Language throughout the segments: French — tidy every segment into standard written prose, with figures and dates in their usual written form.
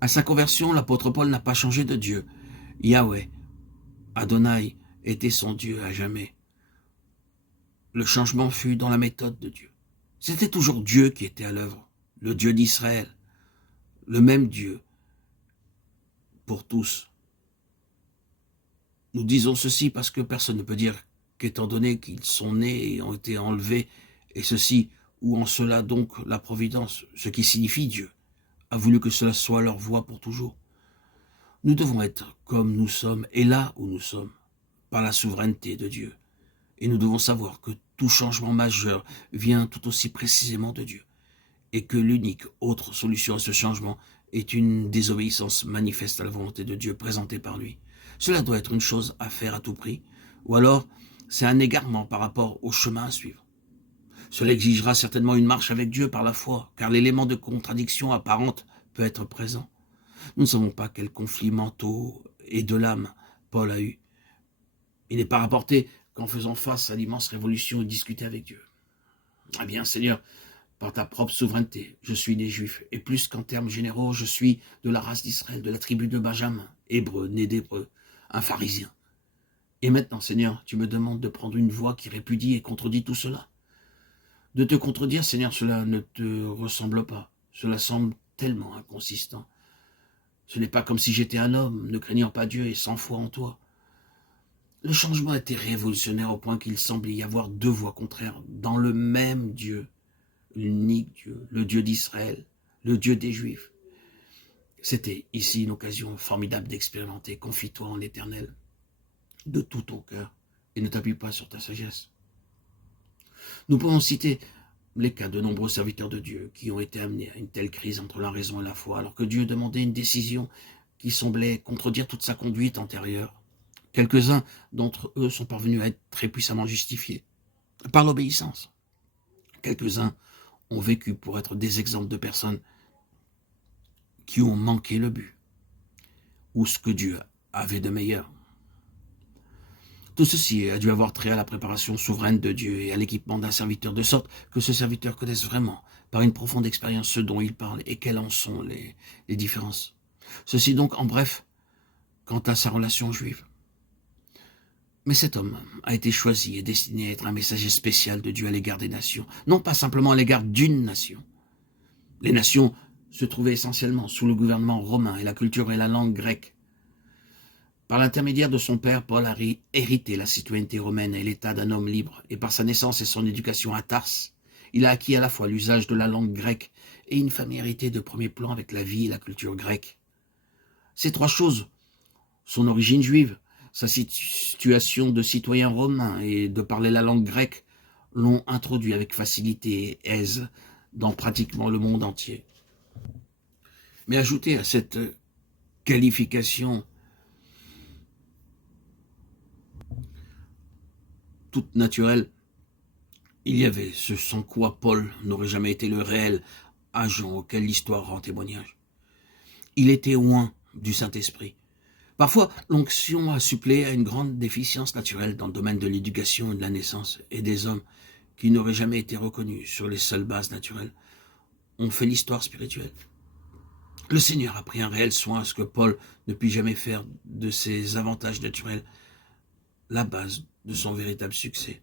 À sa conversion, l'apôtre Paul n'a pas changé de Dieu. Yahweh, Adonai, était son Dieu à jamais. Le changement fut dans la méthode de Dieu. C'était toujours Dieu qui était à l'œuvre, le Dieu d'Israël, le même Dieu pour tous. Nous disons ceci parce que personne ne peut dire qu'étant donné qu'ils sont nés et ont été enlevés, et ceci ou en cela donc la providence, ce qui signifie Dieu, a voulu que cela soit leur voie pour toujours. Nous devons être comme nous sommes et là où nous sommes, par la souveraineté de Dieu. Et nous devons savoir que tout changement majeur vient tout aussi précisément de Dieu, et que l'unique autre solution à ce changement est une désobéissance manifeste à la volonté de Dieu présentée par lui. Cela doit être une chose à faire à tout prix, ou alors c'est un égarement par rapport au chemin à suivre. Cela exigera certainement une marche avec Dieu par la foi, car l'élément de contradiction apparente peut être présent. Nous ne savons pas quels conflits mentaux et de l'âme Paul a eu. Il n'est pas rapporté qu'en faisant face à l'immense révolution, il discutait avec Dieu. Eh bien, Seigneur, par ta propre souveraineté, je suis né juif, et plus qu'en termes généraux, je suis de la race d'Israël, de la tribu de Benjamin, hébreu, né d'hébreu, un pharisien. Et maintenant, Seigneur, tu me demandes de prendre une voie qui répudie et contredit tout cela. De te contredire, Seigneur, cela ne te ressemble pas. Cela semble tellement inconsistant. Ce n'est pas comme si j'étais un homme, ne craignant pas Dieu et sans foi en toi. Le changement était révolutionnaire au point qu'il semblait y avoir deux voies contraires dans le même Dieu, l'unique Dieu, le Dieu d'Israël, le Dieu des Juifs. C'était ici une occasion formidable d'expérimenter. Confie-toi en l'Éternel de tout ton cœur et ne t'appuie pas sur ta sagesse. Nous pouvons citer les cas de nombreux serviteurs de Dieu qui ont été amenés à une telle crise entre la raison et la foi, alors que Dieu demandait une décision qui semblait contredire toute sa conduite antérieure. Quelques-uns d'entre eux sont parvenus à être très puissamment justifiés par l'obéissance. Quelques-uns ont vécu pour être des exemples de personnes qui ont manqué le but ou ce que Dieu avait de meilleur. Tout ceci a dû avoir trait à la préparation souveraine de Dieu et à l'équipement d'un serviteur, de sorte que ce serviteur connaisse vraiment, par une profonde expérience, ce dont il parle et quelles en sont les différences. Ceci donc, en bref, quant à sa relation juive. Mais cet homme a été choisi et destiné à être un messager spécial de Dieu à l'égard des nations, non pas simplement à l'égard d'une nation. Les nations se trouvaient essentiellement sous le gouvernement romain et la culture et la langue grecque. Par l'intermédiaire de son père, Paul a hérité la citoyenneté romaine et l'état d'un homme libre, et par sa naissance et son éducation à Tarse, il a acquis à la fois l'usage de la langue grecque et une familiarité de premier plan avec la vie et la culture grecque. Ces trois choses, son origine juive, sa situation de citoyen romain et de parler la langue grecque, l'ont introduit avec facilité et aise dans pratiquement le monde entier. Mais ajouté à cette qualification toute naturelle, il y avait ce sans quoi Paul n'aurait jamais été le réel agent auquel l'histoire rend témoignage. Il était oint du Saint-Esprit. Parfois, l'onction a suppléé à une grande déficience naturelle dans le domaine de l'éducation et de la naissance, et des hommes qui n'auraient jamais été reconnus sur les seules bases naturelles ont fait l'histoire spirituelle. Le Seigneur a pris un réel soin à ce que Paul ne puisse jamais faire de ses avantages naturels la base de son véritable succès.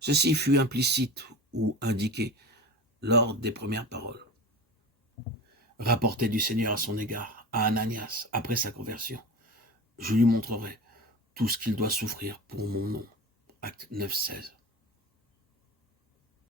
Ceci fut implicite ou indiqué lors des premières paroles rapportées du Seigneur à son égard, à Ananias, après sa conversion. Je lui montrerai tout ce qu'il doit souffrir pour mon nom. Acte 9, 16.